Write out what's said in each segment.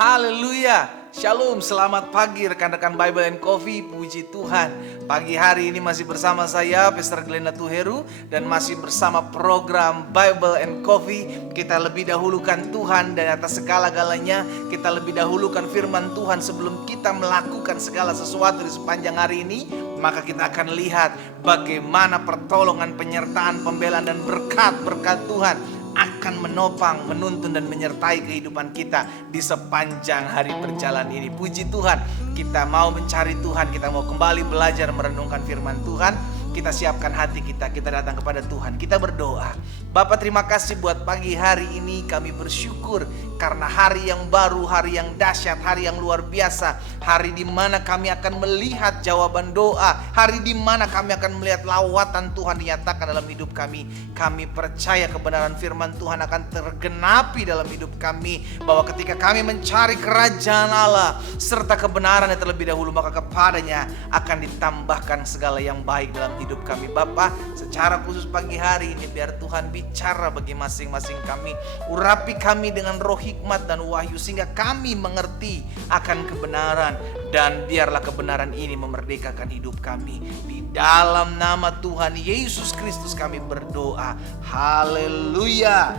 Haleluya. Shalom, selamat pagi rekan-rekan Bible and Coffee. Puji Tuhan, pagi hari ini masih bersama saya Pastor Glenda Tuheru dan masih bersama program Bible and Coffee. Kita lebih dahulukan Tuhan dari atas segala-galanya. Kita lebih dahulukan firman Tuhan sebelum kita melakukan segala sesuatu di sepanjang hari ini. Maka kita akan lihat bagaimana pertolongan, penyertaan, pembelaan dan berkat-berkat Tuhan akan menopang, menuntun dan menyertai kehidupan kita di sepanjang hari perjalanan ini. Puji Tuhan, kita mau mencari Tuhan, kita mau kembali belajar merenungkan firman Tuhan. Kita siapkan hati kita datang kepada Tuhan, kita berdoa. Bapa, terima kasih buat pagi hari ini. Kami bersyukur karena hari yang baru, hari yang dahsyat, hari yang luar biasa. Hari di mana kami akan melihat jawaban doa. Hari di mana kami akan melihat lawatan Tuhan dinyatakan dalam hidup kami. Kami percaya kebenaran firman Tuhan akan tergenapi dalam hidup kami. Bahwa ketika kami mencari kerajaan Allah serta kebenaran yang terlebih dahulu, maka kepadanya akan ditambahkan segala yang baik dalam hidup kami. Bapa, secara khusus pagi hari ini biar Tuhan bicara bagi masing-masing kami. Urapi kami dengan roh hikmat dan wahyu sehingga kami mengerti akan kebenaran. Dan biarlah kebenaran ini memerdekakan hidup kami. Di dalam nama Tuhan Yesus Kristus kami berdoa. Haleluya.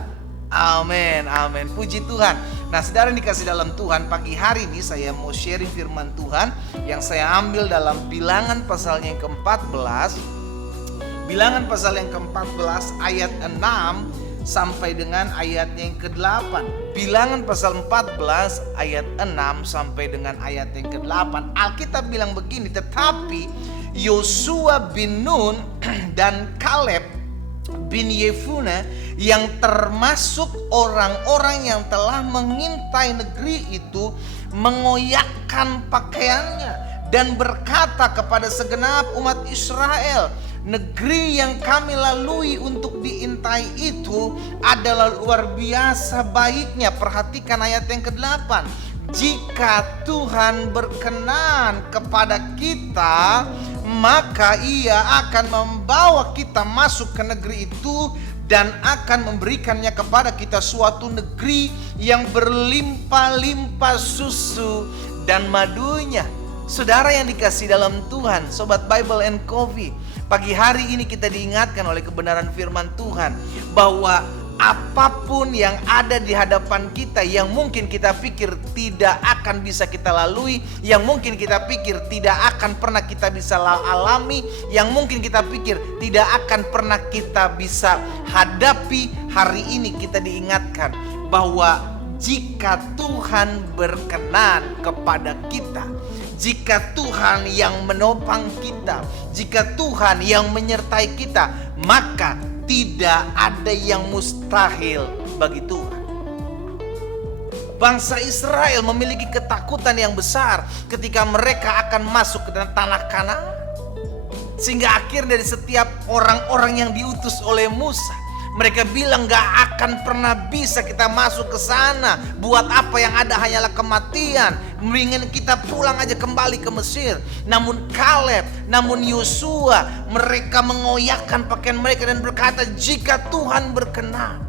Amin, amin. Puji Tuhan. Nah, saudara yang dikasih dalam Tuhan, pagi hari ini saya mau sharing firman Tuhan yang saya ambil dalam Bilangan pasalnya yang ke-14. Bilangan pasal yang ke-14 ayat 6 sampai dengan ayatnya yang ke-8. Bilangan pasal 14 ayat 6 sampai dengan ayat yang ke-8. Alkitab bilang begini, tetapi Yosua bin Nun dan Kaleb bin Yefune yang termasuk orang-orang yang telah mengintai negeri itu mengoyakkan pakaiannya dan berkata kepada segenap umat Israel, negeri yang kami lalui untuk diintai itu adalah luar biasa baiknya. Perhatikan ayat yang ke-8. Jika Tuhan berkenan kepada kita, maka Ia akan membawa kita masuk ke negeri itu dan akan memberikannya kepada kita suatu negeri yang berlimpah-limpah susu dan madunya. Saudara yang dikasih dalam Tuhan, Sobat Bible and Coffee, pagi hari ini kita diingatkan oleh kebenaran firman Tuhan bahwa apapun yang ada di hadapan kita yang mungkin kita pikir tidak akan bisa kita lalui, yang mungkin kita pikir tidak akan pernah kita bisa alami, yang mungkin kita pikir tidak akan pernah kita bisa hadapi, hari ini kita diingatkan bahwa jika Tuhan berkenan kepada kita, jika Tuhan yang menopang kita, jika Tuhan yang menyertai kita, maka tidak ada yang mustahil bagi Tuhan. Bangsa Israel memiliki ketakutan yang besar ketika mereka akan masuk ke tanah Kanaan. Sehingga akhir dari setiap orang-orang yang diutus oleh Musa, mereka bilang gak akan pernah bisa kita masuk ke sana. Buat apa, yang ada hanyalah kematian. Mendingan kita pulang aja kembali ke Mesir. Namun Kaleb, namun Yosua, mereka mengoyakkan pakaian mereka dan berkata, jika Tuhan berkenan.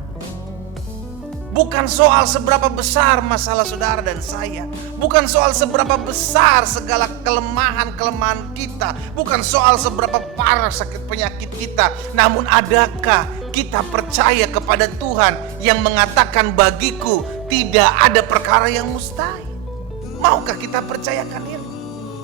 Bukan soal seberapa besar masalah saudara dan saya. Bukan soal seberapa besar segala kelemahan-kelemahan kita. Bukan soal seberapa parah sakit penyakit kita. Namun adakah kita percaya kepada Tuhan yang mengatakan bagiku tidak ada perkara yang mustahil? Maukah kita percayakan ini?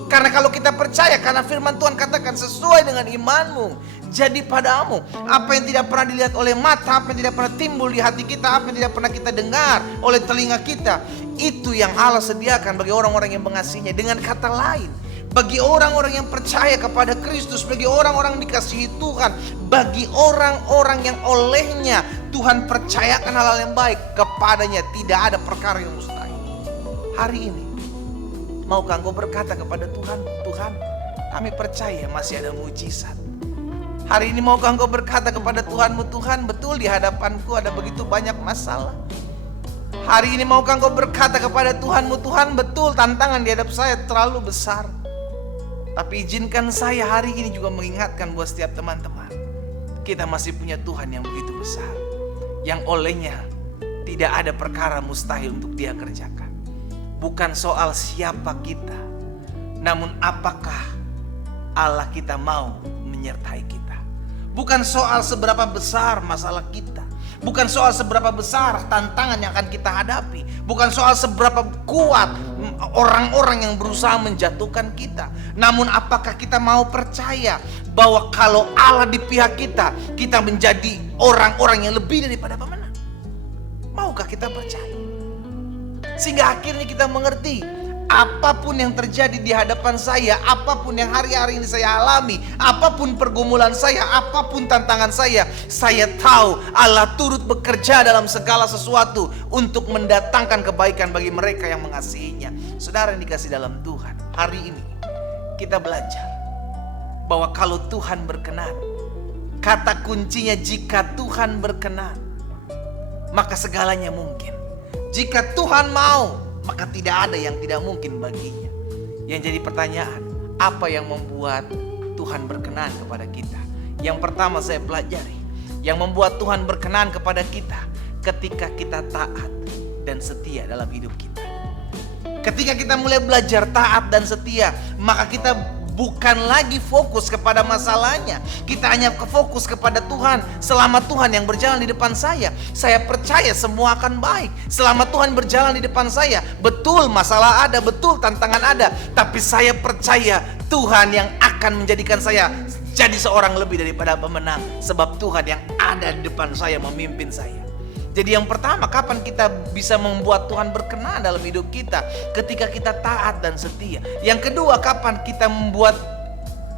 Karena kalau kita percaya, karena firman Tuhan katakan sesuai dengan imanmu jadi padamu. Apa yang tidak pernah dilihat oleh mata, apa yang tidak pernah timbul di hati kita, apa yang tidak pernah kita dengar oleh telinga kita, itu yang Allah sediakan bagi orang-orang yang mengasihinya. Dengan kata lain, bagi orang-orang yang percaya kepada Kristus, bagi orang-orang dikasihi Tuhan, bagi orang-orang yang olehnya Tuhan percayakan hal-hal yang baik, kepadanya tidak ada perkara yang mustahil. Hari ini, maukah engkau berkata kepada Tuhan, Tuhan, kami percaya masih ada mujizat. Hari ini maukah engkau berkata kepada Tuhanmu, Tuhan, betul di hadapanku ada begitu banyak masalah. Hari ini maukah engkau berkata kepada Tuhanmu, Tuhan, betul tantangan di hadap saya terlalu besar. Tapi izinkan saya hari ini juga mengingatkan buat setiap teman-teman, kita masih punya Tuhan yang begitu besar, yang olehnya tidak ada perkara mustahil untuk Dia kerjakan. bukan soal siapa kita, namun apakah Allah kita mau menyertai kita. Bukan soal seberapa besar masalah kita, bukan soal seberapa besar tantangan yang akan kita hadapi, bukan soal seberapa kuat orang-orang yang berusaha menjatuhkan kita, namun apakah kita mau percaya bahwa kalau Allah di pihak kita, kita menjadi orang-orang yang lebih daripada pemenang. Maukah kita percaya? Sehingga akhirnya kita mengerti, apapun yang terjadi di hadapan saya, apapun yang hari-hari ini saya alami, apapun pergumulan saya, apapun tantangan saya tahu Allah turut bekerja dalam segala sesuatu untuk mendatangkan kebaikan bagi mereka yang mengasihinya. Saudara yang dikasihi dalam Tuhan, hari ini kita belajar bahwa kalau Tuhan berkenan, kata kuncinya jika Tuhan berkenan, maka segalanya mungkin. Jika Tuhan mau, maka tidak ada yang tidak mungkin baginya. Yang jadi pertanyaan, apa yang membuat Tuhan berkenan kepada kita? Yang pertama saya pelajari, yang membuat Tuhan berkenan kepada kita ketika kita taat dan setia dalam hidup kita. Ketika kita mulai belajar taat dan setia, maka kita bukan lagi fokus kepada masalahnya. Kita hanya fokus kepada Tuhan. Selama Tuhan yang berjalan di depan saya percaya semua akan baik. Selama Tuhan berjalan di depan saya, betul masalah ada, betul tantangan ada, tapi saya percaya Tuhan yang akan menjadikan saya jadi seorang lebih daripada pemenang. Sebab Tuhan yang ada di depan saya memimpin saya. Jadi yang pertama, kapan kita bisa membuat Tuhan berkenan dalam hidup kita? Ketika kita taat dan setia. Yang kedua, kapan kita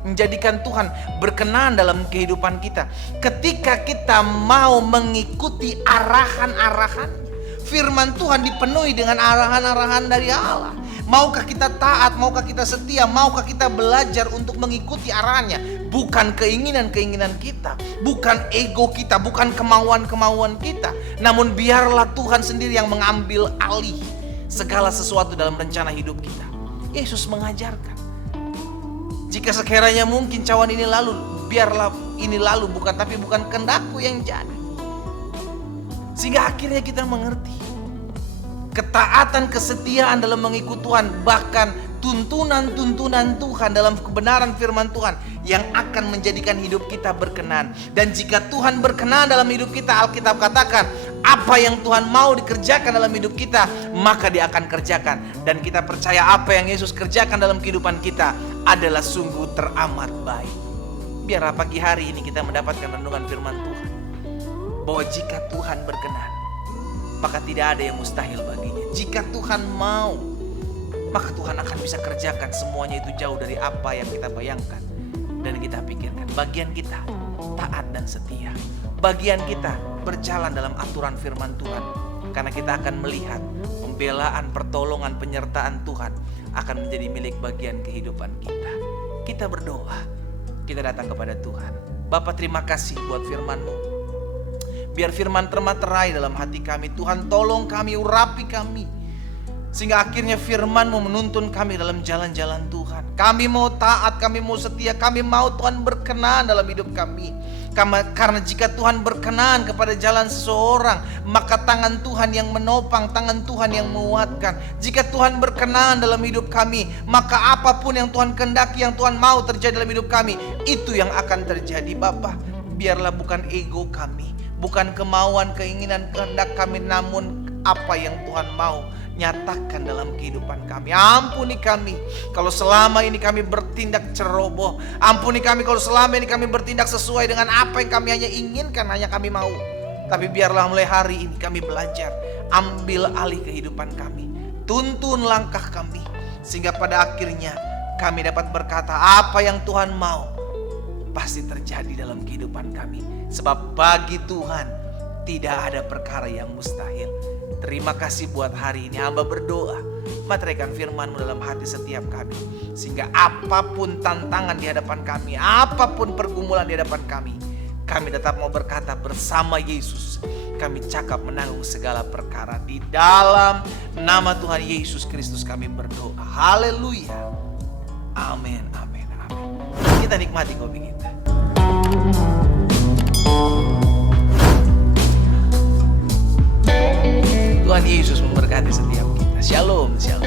menjadikan Tuhan berkenan dalam kehidupan kita? Ketika kita mau mengikuti arahan-arahannya. Firman Tuhan dipenuhi dengan arahan-arahan dari Allah. Maukah kita taat, maukah kita setia, maukah kita belajar untuk mengikuti arahannya? Bukan keinginan-keinginan kita, bukan ego kita, bukan kemauan-kemauan kita, namun biarlah Tuhan sendiri yang mengambil alih segala sesuatu dalam rencana hidup kita. Yesus mengajarkan, jika sekiranya mungkin cawan ini lalu, biarlah ini lalu, bukan kehendakku yang jadi. Sehingga akhirnya kita mengerti ketaatan, kesetiaan dalam mengikut Tuhan, bahkan tuntunan-tuntunan Tuhan dalam kebenaran firman Tuhan yang akan menjadikan hidup kita berkenan. Dan jika Tuhan berkenan dalam hidup kita, Alkitab katakan, apa yang Tuhan mau dikerjakan dalam hidup kita, maka Dia akan kerjakan. Dan kita percaya apa yang Yesus kerjakan dalam kehidupan kita adalah sungguh teramat baik. Biarlah pagi hari ini kita mendapatkan renungan firman Tuhan, bahwa jika Tuhan berkenan, maka tidak ada yang mustahil baginya. Jika Tuhan mau, maka Tuhan akan bisa kerjakan semuanya itu jauh dari apa yang kita bayangkan dan kita pikirkan. Bagian kita taat dan setia. Bagian kita berjalan dalam aturan firman Tuhan. Karena kita akan melihat pembelaan, pertolongan, penyertaan Tuhan akan menjadi milik bagian kehidupan kita. Kita berdoa, kita datang kepada Tuhan. Bapa, terima kasih buat firman-Mu. Biar firman termaterai dalam hati kami. Tuhan, tolong kami, urapi kami, sehingga akhirnya firman-Mu menuntun kami dalam jalan-jalan Tuhan. Kami mau taat, kami mau setia, kami mau Tuhan berkenan dalam hidup kami. Karena jika Tuhan berkenan kepada jalan seseorang, maka tangan Tuhan yang menopang, tangan Tuhan yang menguatkan. Jika Tuhan berkenan dalam hidup kami, maka apapun yang Tuhan kehendaki, yang Tuhan mau terjadi dalam hidup kami, itu yang akan terjadi. Bapa, biarlah bukan ego kami, bukan kemauan, keinginan, kehendak kami, namun apa yang Tuhan mau nyatakan dalam kehidupan kami. Ampuni kami kalau selama ini kami bertindak ceroboh. Ampuni kami kalau selama ini kami bertindak sesuai dengan apa yang kami hanya inginkan, hanya kami mau. Tapi biarlah mulai hari ini kami belajar, ambil alih kehidupan kami, tuntun langkah kami, sehingga pada akhirnya kami dapat berkata apa yang Tuhan mau pasti terjadi dalam kehidupan kami. Sebab bagi Tuhan tidak ada perkara yang mustahil. Terima kasih buat hari ini. Hamba berdoa, materaikan firman-Mu dalam hati setiap kami, sehingga apapun tantangan di hadapan kami, apapun pergumulan di hadapan kami tetap mau berkata bersama Yesus, kami cakap menanggung segala perkara. Di dalam nama Tuhan Yesus Kristus kami berdoa. Haleluya. Amin, amin, amin. Kita nikmati kopi kita. Tuhan Yesus memberkati setiap kita. Shalom, shalom.